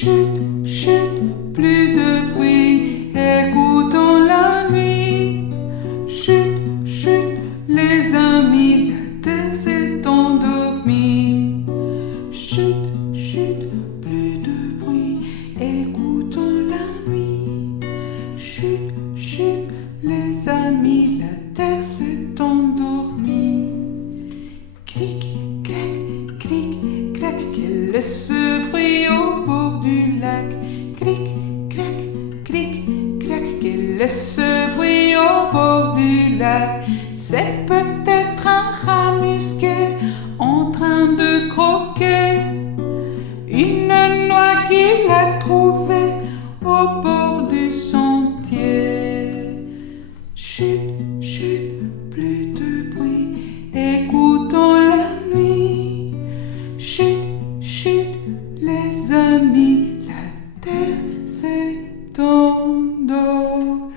chut, chut, plus de bruit, écoutons la nuit. Chut, chut, les amis, la terre s'est endormie. Chut, chut, plus de bruit, écoutons la nuit. Chut, chut, les amis, la terre s'est endormie. Cric, crac, cric, crac, quel est ce bruit au bord du lac? Cric, crac, cric, crac, quel est ce bruit au bord du lac? C'est peut-être un rat musqué en train de croquer une noix qu'il a trouvée au bord du sentier. Chut, chut, plus de bruit, écoutons la nuit. Chut, chut, les amis, la terre s'est endormie.